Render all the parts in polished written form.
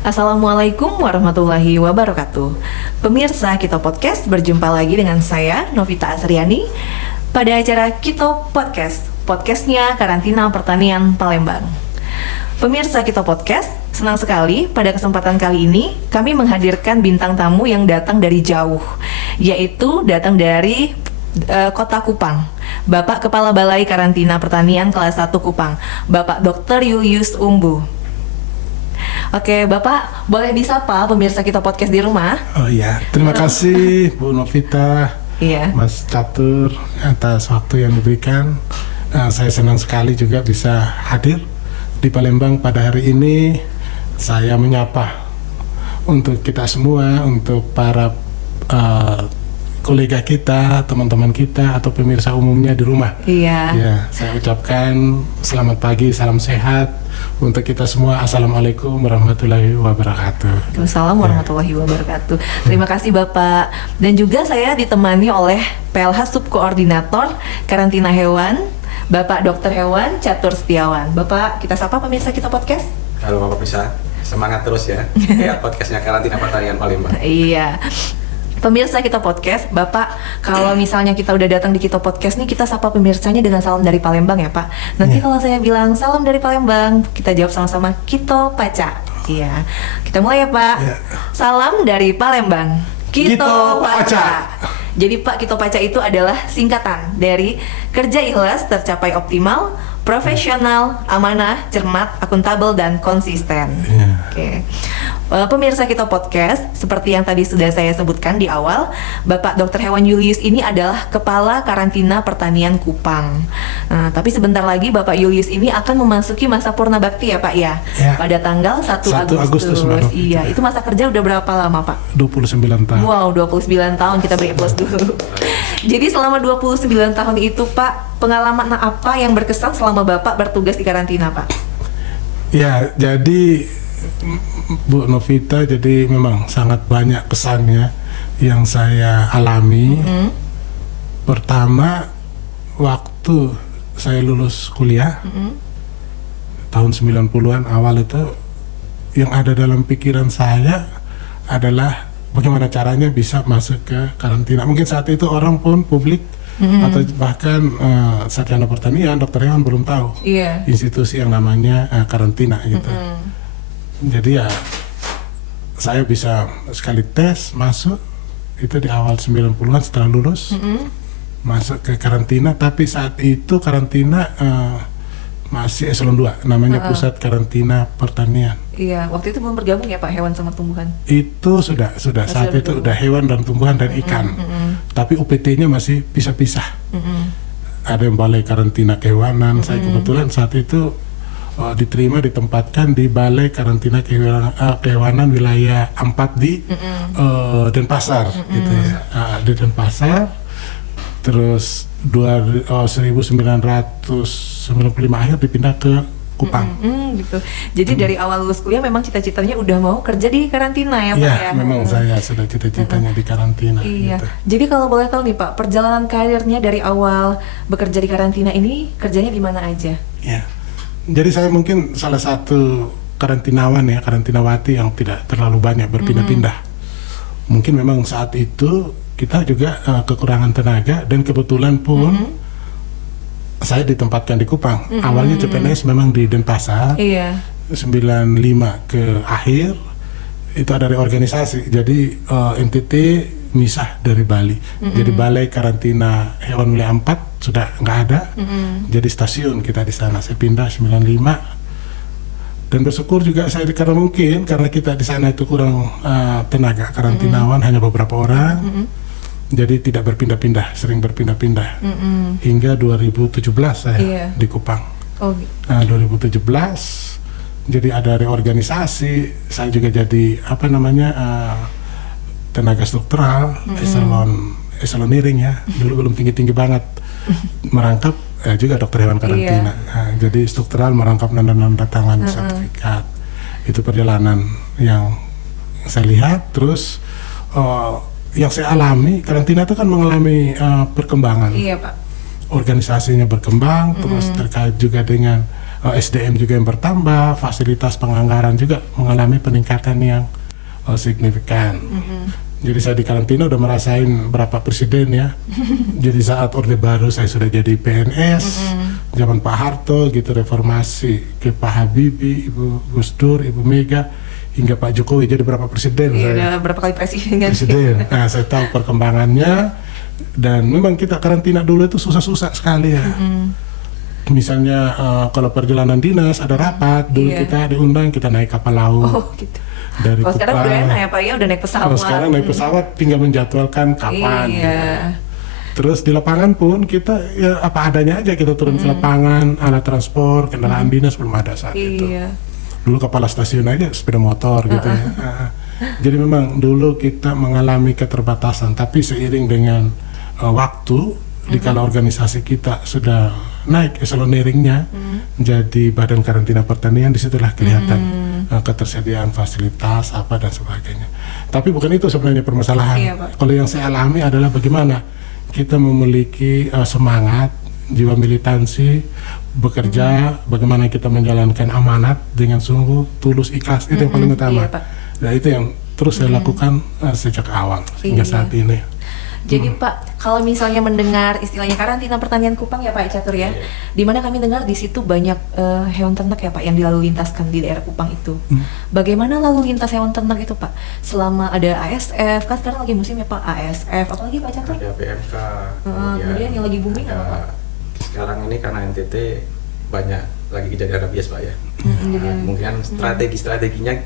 Assalamualaikum warahmatullahi wabarakatuh. Pemirsa Kito Podcast, berjumpa lagi dengan saya Novita Asriani pada acara Kito Podcast, podcastnya Karantina Pertanian Palembang. Pemirsa Kito Podcast, senang sekali pada kesempatan kali ini kami menghadirkan bintang tamu yang datang dari jauh, yaitu datang dari Kota Kupang, Bapak Kepala Balai Karantina Pertanian kelas 1 Kupang, Bapak Dr. Julius Umbu. Oke, Bapak, boleh disapa pemirsa Kito Podcast di rumah? Oh iya, terima kasih Bu Novita, Iya. Mas Catur atas waktu yang diberikan. Saya senang sekali juga bisa hadir di Palembang pada hari ini. Saya menyapa untuk kita semua, untuk para kolega kita, teman-teman kita, atau pemirsa umumnya di rumah. Iya. Ya, saya ucapkan selamat pagi, salam sehat untuk kita semua. Assalamualaikum warahmatullahi wabarakatuh. Waalaikumsalam warahmatullahi wabarakatuh. Terima kasih Bapak. Dan juga saya ditemani oleh PLH Subkoordinator Karantina Hewan, Bapak Dr. Hewan Catur Setiawan. Bapak, kita sapa pemirsa Kito Podcast. Halo Bapak Bisa, semangat terus ya. Lihat podcastnya Karantina Pertanian Palembang. Iya. Pemirsa Kito Podcast, Bapak, kalau misalnya kita udah datang di Kito Podcast nih, kita sapa pemirsanya dengan salam dari Palembang ya Pak. Nanti kalau saya bilang salam dari Palembang, kita jawab sama-sama Kito Paca. Iya, kita mulai ya Pak. Ya. Salam dari Palembang, Kito Paca. Jadi Pak, Kito Paca itu adalah singkatan dari kerja ikhlas tercapai optimal, profesional, amanah, cermat, akuntabel, dan konsisten. Ya. Oke. Pemirsa Kito Podcast, seperti yang tadi sudah saya sebutkan di awal, Bapak Dr. Hewan Julius ini adalah Kepala Karantina Pertanian Kupang. Nah, tapi sebentar lagi Bapak Julius ini akan memasuki masa purna bakti ya Pak ya? Ya. Pada tanggal 1 Agustus. Mbak Novita. Iya, itu masa kerja udah berapa lama Pak? 29 tahun. Wow, 29 tahun, kita beri applause dulu. Jadi selama 29 tahun itu Pak, pengalaman apa yang berkesan selama Bapak bertugas di karantina Pak? Ya, jadi Bu Novita, jadi memang sangat banyak kesannya yang saya alami. Pertama, waktu saya lulus kuliah tahun 90-an awal itu, yang ada dalam pikiran saya adalah bagaimana caranya bisa masuk ke karantina. Mungkin saat itu orang pun publik atau bahkan sarjana pertanian, dokter hewan belum tahu institusi yang namanya karantina gitu. Jadi ya saya bisa sekali tes masuk itu di awal 90-an setelah lulus masuk ke karantina, tapi saat itu karantina masih eselon 2 namanya Pusat Karantina Pertanian. Iya, waktu itu belum bergabung ya Pak hewan sama tumbuhan? Itu sudah saat itu udah hewan dan tumbuhan dan ikan. Tapi UPT-nya masih pisah-pisah. Ada yang balai karantina kehewanan. Saya kebetulan saat itu ditempatkan di Balai Karantina Kehewanan wilayah 4 di Denpasar gitu ya. Di Denpasar. Terus 1995 akhir dipindah ke Kupang. Gitu. Jadi dari awal lulus kuliah memang cita-citanya udah mau kerja di karantina ya Pak ya? Memang saya sudah cita-citanya di karantina. Iya. Gitu. Jadi kalau boleh tahu nih Pak, perjalanan karirnya dari awal bekerja di karantina ini kerjanya di mana aja? Ya. Jadi saya mungkin salah satu karantinawan ya, karantinawati yang tidak terlalu banyak berpindah-pindah. Mungkin memang saat itu kita juga kekurangan tenaga, dan kebetulan pun saya ditempatkan di Kupang. Awalnya CPNS memang di Denpasar. Iya. 95 ke akhir itu ada reorganisasi. Jadi NTT misah dari Bali. Jadi Balai Karantina Hewan Wilayah 4 sudah nggak ada. Jadi stasiun kita di sana. Saya pindah 95. Dan bersyukur juga saya karena kita di sana itu kurang tenaga karantinawan, hanya beberapa orang. Jadi tidak berpindah-pindah, sering berpindah-pindah. Hingga 2017 saya di Kupang. Nah, 2017 jadi ada reorganisasi. Saya juga jadi tenaga struktural, eseloniring ya. Dulu belum tinggi-tinggi banget. Merangkap juga dokter hewan karantina. Nah, jadi struktural merangkap nanda tangan sertifikat. Itu perjalanan yang saya lihat. Terus yang saya alami, karantina itu kan mengalami perkembangan. Iya Pak. Organisasinya berkembang, terus terkait juga dengan SDM juga yang bertambah, fasilitas penganggaran juga mengalami peningkatan yang signifikan. Jadi saya di karantina udah merasain berapa presiden ya. Jadi saat Orde Baru saya sudah jadi PNS, zaman Pak Harto gitu, reformasi ke Pak Habibie, Ibu Gus Dur, Ibu Mega, hingga Pak Jokowi jadi berapa presiden Iya, saya. udah berapa kali presiden kan? Presiden. Nah, saya tahu perkembangannya, dan memang kita karantina dulu itu susah-susah sekali ya. Misalnya kalau perjalanan dinas ada rapat, dulu Iya. kita diundang, kita naik kapal laut. Oh gitu. Dari Kalau sekarang Kupang. udah enak ya Pak ya, udah naik pesawat. Kalau sekarang naik pesawat tinggal menjadwalkan kapan. Iya. gitu. Terus di lapangan pun kita ya apa adanya aja, kita turun ke lapangan, alat transport, kendaraan dinas belum ada saat itu. Iya. Dulu kepala stasiun aja sepeda motor gitu ya. Jadi memang dulu kita mengalami keterbatasan, tapi seiring dengan waktu, dikala organisasi kita sudah naik eseloneringnya jadi Badan Karantina Pertanian, disitulah kelihatan ketersediaan fasilitas apa dan sebagainya. Tapi bukan itu sebenarnya permasalahan. Iya, Pak. Kalau yang saya alami adalah bagaimana kita memiliki semangat, jiwa militansi, bekerja, bagaimana kita menjalankan amanat dengan sungguh, tulus, ikhlas, itu yang paling utama. Iya, Pak. Nah, itu yang terus saya lakukan sejak awal hingga Iya. saat ini. Jadi Pak, kalau misalnya mendengar istilahnya karantina pertanian Kupang ya Pak Catur ya, di mana kami dengar di situ banyak hewan ternak ya Pak yang dilalu lintaskan di daerah Kupang itu. Bagaimana lalu lintas hewan ternak itu Pak? Selama ada ASF, kan sekarang lagi musim ya Pak, ASF, apalagi Pak Catur? Ada PMK, Kemudian yang lagi booming apa Pak? Sekarang ini karena NTT banyak lagi kejadian rabies Pak ya. Kejadian. Mungkin strategi-strateginya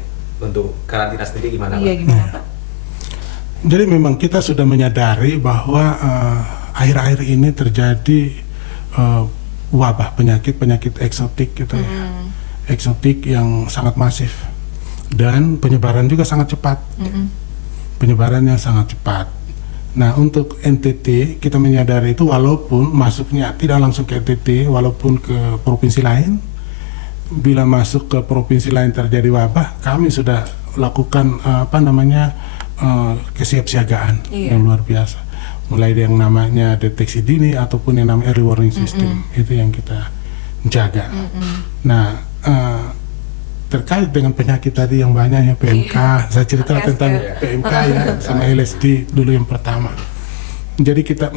untuk karantina sendiri gimana Iya Pak? gimana Pak? Jadi memang kita sudah menyadari bahwa akhir-akhir ini terjadi wabah penyakit eksotik gitu ya, eksotik yang sangat masif, dan penyebaran juga sangat cepat, penyebarannya sangat cepat. Nah, untuk NTT kita menyadari itu, walaupun masuknya tidak langsung ke NTT, walaupun ke provinsi lain, bila masuk ke provinsi lain terjadi wabah, kami sudah lakukan kesiapsiagaan yang luar biasa, mulai dari yang namanya deteksi dini ataupun yang namanya early warning system, itu yang kita jaga. Nah, terkait dengan penyakit tadi yang banyak ya, PMK, saya cerita tentang PMK ya, sama LSD dulu yang pertama. Jadi kita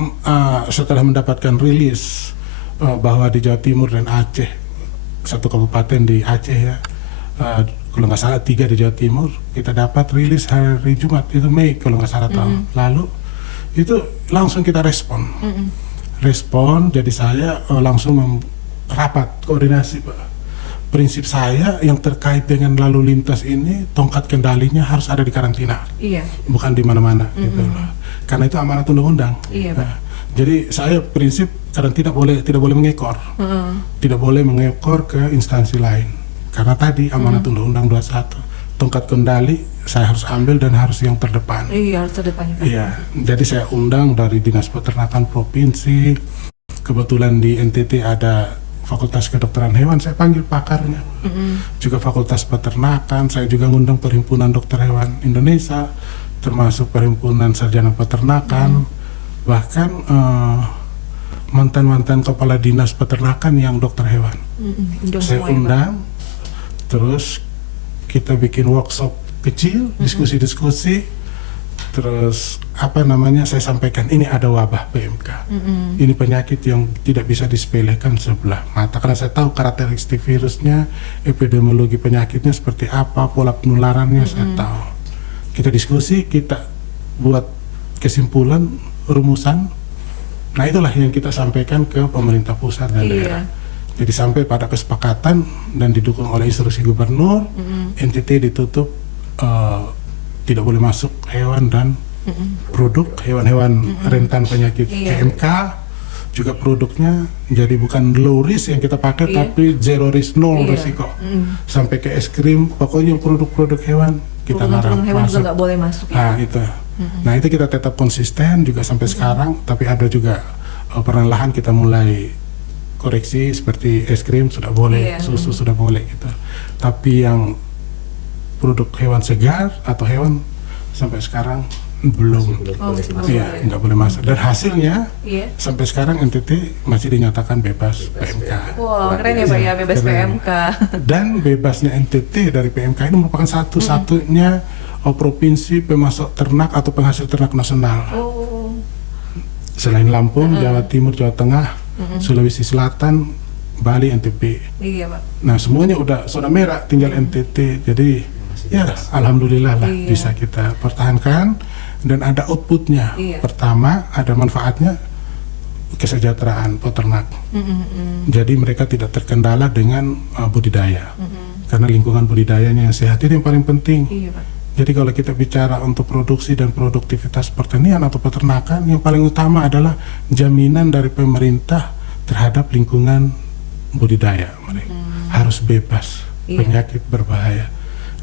setelah mendapatkan rilis bahwa di Jawa Timur dan Aceh, satu kabupaten di Aceh ya, kalau nggak salah 3 di Jawa Timur, kita dapat rilis hari Jumat, itu Mei kalau nggak salah tahun lalu, itu langsung kita respon. Jadi saya langsung rapat koordinasi Pak. Prinsip saya yang terkait dengan lalu lintas ini, tongkat kendalinya harus ada di karantina, bukan di mana-mana gitu loh. Karena itu amanat undang-undang. Iya, Pak. Nah, jadi saya prinsip karantina tidak boleh mengekor, tidak boleh mengekor ke instansi lain. Karena tadi amanat Undang-Undang 21, tongkat kendali saya harus ambil dan harus yang terdepan. Iya, harus terdepan Pak. Iya, jadi saya undang dari Dinas Peternakan Provinsi. Kebetulan di NTT ada Fakultas Kedokteran Hewan, saya panggil pakarnya. Juga Fakultas Peternakan, saya juga ngundang Perhimpunan Dokter Hewan Indonesia, termasuk Perhimpunan Sarjana Peternakan, bahkan mantan-mantan kepala dinas peternakan yang dokter hewan. Saya undang. Terus kita bikin workshop kecil, diskusi-diskusi, terus saya sampaikan ini ada wabah PMK, ini penyakit yang tidak bisa disepelekan sebelah mata, karena saya tahu karakteristik virusnya, epidemiologi penyakitnya seperti apa, pola penularannya saya tahu. Kita diskusi, kita buat kesimpulan, rumusan. Nah, itulah yang kita sampaikan ke pemerintah pusat dan daerah. Jadi sampai pada kesepakatan dan didukung oleh instruksi gubernur, NTT ditutup, tidak boleh masuk hewan dan produk hewan-hewan rentan penyakit PMK. Juga produknya jadi bukan low risk yang kita pakai, tapi zero risk, nol risiko. Sampai ke es krim, pokoknya produk-produk hewan kita larang hewan masuk. juga nggak boleh masuk ya. Nah itu, nah itu kita tetap konsisten juga sampai sekarang. Tapi ada juga perlahan kita mulai koreksi, seperti es krim sudah boleh, susu sudah boleh gitu. Tapi yang produk hewan segar atau hewan sampai sekarang belum. boleh sih, Mas. Iya, nggak boleh masuk. Dan hasilnya Iya. sampai sekarang NTT masih dinyatakan bebas PMK. Wow, keren ya Pak ya, bebas Keren. PMK. Dan bebasnya NTT dari PMK ini merupakan satu-satunya provinsi pemasok ternak atau penghasil ternak nasional. Oh. Selain Lampung, Jawa Timur, Jawa Tengah, Sulawesi Selatan, Bali, NTB. Iya Pak. Nah semuanya udah zona merah, tinggal NTT. Jadi ya alhamdulillah lah Iya. bisa kita pertahankan dan ada outputnya. Iya. Pertama ada manfaatnya kesejahteraan peternak. Jadi mereka tidak terkendala dengan budidaya. Karena lingkungan budidayanya yang sehat itu yang paling penting. Iya Pak. Jadi kalau kita bicara untuk produksi dan produktivitas pertanian atau peternakan, yang paling utama adalah jaminan dari pemerintah terhadap lingkungan budidaya mereka. Harus bebas Iya. penyakit berbahaya.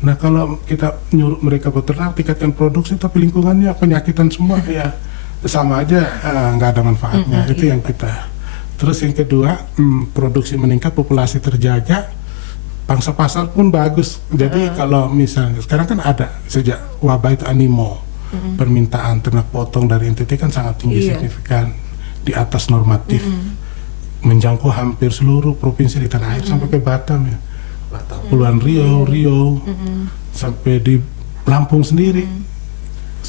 Nah kalau kita nyuruh mereka beternak, tingkatkan produksi, tapi lingkungannya penyakitan semua, ya sama aja, nggak ada manfaatnya. Itu iya, yang kita. Terus yang kedua, produksi meningkat, populasi terjaga, pangsa pasar pun bagus. Jadi kalau misalnya sekarang kan ada sejak wabah itu animo, permintaan ternak potong dari NTT kan sangat tinggi, Iya. signifikan, di atas normatif, menjangkau hampir seluruh provinsi di tanah air sampai ke Batam ya. Puluhan Riau, sampai di Lampung sendiri,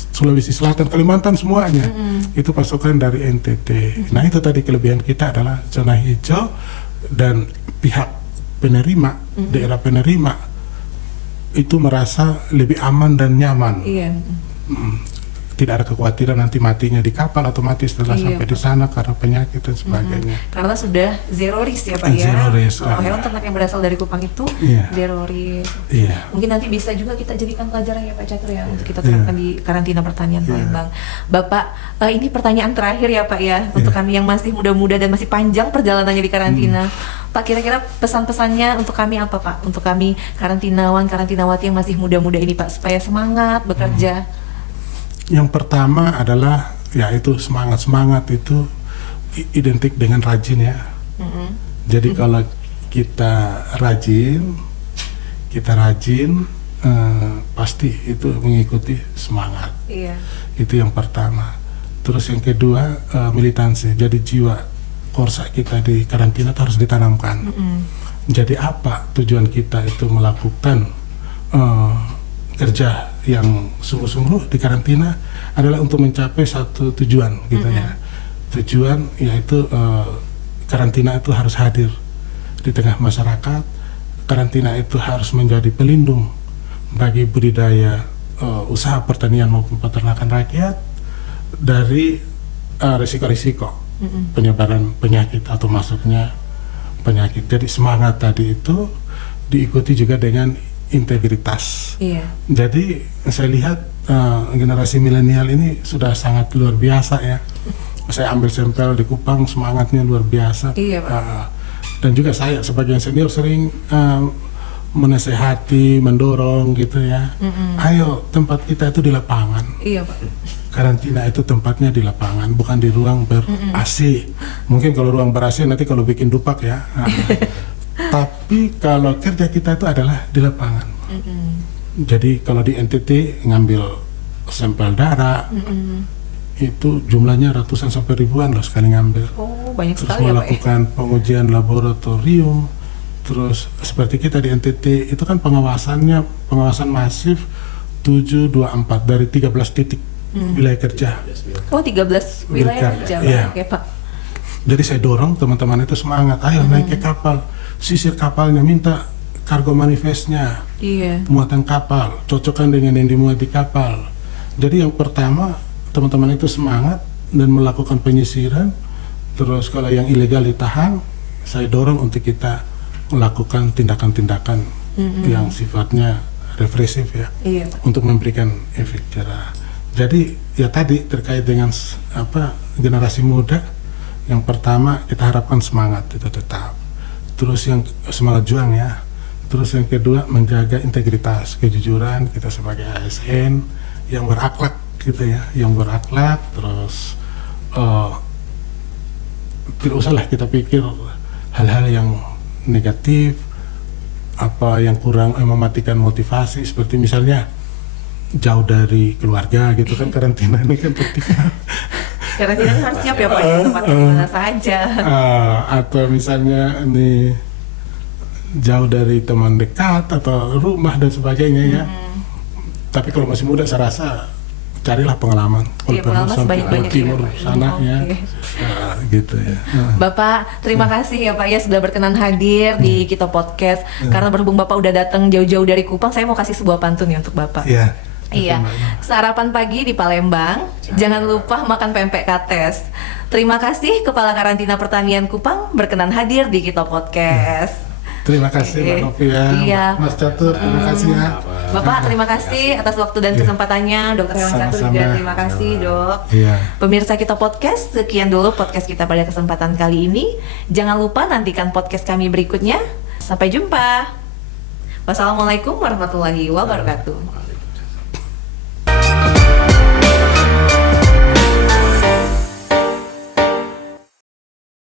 Sulawesi Selatan, Kalimantan semuanya itu pasokan dari NTT. Nah itu tadi kelebihan kita adalah zona hijau dan pihak penerima, daerah penerima itu merasa lebih aman dan nyaman. Iya. Tidak ada kekhawatiran nanti matinya di kapal atau mati setelah Iya, sampai di sana karena penyakit dan sebagainya. Karena sudah zero risk ya Pak ya. Zero risk, Hewan ternak yang berasal dari Kupang itu Iya. zero risk. Iya. Mungkin nanti bisa juga kita jadikan pelajaran ya Pak Catur ya untuk kita terapkan di karantina pertanian Palembang. Bapak, ini pertanyaan terakhir ya Pak ya untuk kami yang masih muda-muda dan masih panjang perjalanannya di karantina. Pak, kira-kira pesan-pesannya untuk kami apa Pak? Untuk kami karantinawan, karantinawati yang masih muda-muda ini Pak, supaya semangat bekerja. Yang pertama adalah yaitu semangat itu identik dengan rajin ya. Jadi kalau kita rajin, pasti itu mengikuti semangat. Iya. Itu yang pertama. Terus yang kedua militansi. Jadi jiwa korsa kita di karantina itu harus ditanamkan. Jadi apa tujuan kita itu melakukan kerja yang sungguh-sungguh di karantina adalah untuk mencapai satu tujuan gitu ya. Tujuan yaitu karantina itu harus hadir di tengah masyarakat. Karantina itu harus menjadi pelindung bagi budidaya usaha pertanian maupun peternakan rakyat dari risiko-risiko penyebaran penyakit atau masuknya penyakit. Jadi semangat tadi itu diikuti juga dengan integritas. Iya. Jadi saya lihat generasi milenial ini sudah sangat luar biasa ya. Saya ambil sampel di Kupang, semangatnya luar biasa. Iya, Pak. Dan juga saya sebagai yang senior sering menasehati, mendorong gitu ya. Ayo tempat kita itu di lapangan. Iya Pak. Karantina itu tempatnya di lapangan, bukan di ruang ber-AC. Mungkin kalau ruang ber-AC nanti kalau bikin dupak ya. Tapi kalau kerja kita itu adalah di lapangan. Jadi kalau di NTT ngambil sampel darah, itu jumlahnya ratusan sampai ribuan loh sekali ngambil. Oh, banyak Terus sekali ya Pak ya. melakukan pengujian laboratorium. Terus seperti kita di NTT itu kan pengawasan masif 724 dari 13 titik wilayah kerja. Oh, 13 wilayah kerja. Iya. Oke Pak. Jadi saya dorong teman-teman itu semangat, ayo naik ke kapal, sisir kapalnya, minta kargo manifestnya, Iya. muatan kapal, cocokkan dengan yang dimuat di kapal. Jadi yang pertama teman-teman itu semangat dan melakukan penyisiran. Terus kalau yang ilegal ditahan, saya dorong untuk kita melakukan tindakan-tindakan yang sifatnya represif ya, Iya Pak. untuk memberikan efek jerah. Jadi ya tadi terkait dengan generasi muda, yang pertama kita harapkan semangat itu tetap. Terus yang semangat juang ya. Terus yang kedua menjaga integritas, kejujuran kita sebagai ASN yang berakhlak gitu ya, yang berakhlak. Terus tidak usahlah kita pikir hal-hal yang negatif, apa yang kurang mematikan motivasi, seperti misalnya jauh dari keluarga gitu kan, karantina ini kan penting. Karantina harus siap ya Pak, ya, tempat mana saja. Atau misalnya ini jauh dari teman dekat atau rumah dan sebagainya ya. Tapi kalau masih muda saya rasa carilah pengalaman. Iya, pengalaman sampai sebanyak-banyak ke timur ya, Pak. sana ya. Oke. Gitu ya. Bapak, terima kasih ya Pak ya sudah berkenan hadir di Kito Podcast. Karena berhubung Bapak udah datang jauh-jauh dari Kupang, saya mau kasih sebuah pantun ya untuk Bapak. Iya. Iya, sarapan pagi di Palembang, jangan lupa makan pempek kates. Terima kasih Kepala Karantina Pertanian Kupang berkenan hadir di Kito Podcast. Terima kasih Mbak Novi ya. Iya. Mas Catur, terima kasih ya. Bapak, terima kasih atas waktu dan kesempatannya. Dokter Hewan Catur juga Sama-sama. terima kasih Dok. Iya. Pemirsa Kito Podcast, sekian dulu podcast kita pada kesempatan kali ini. Jangan lupa nantikan podcast kami berikutnya. Sampai jumpa. Wassalamualaikum warahmatullahi wabarakatuh.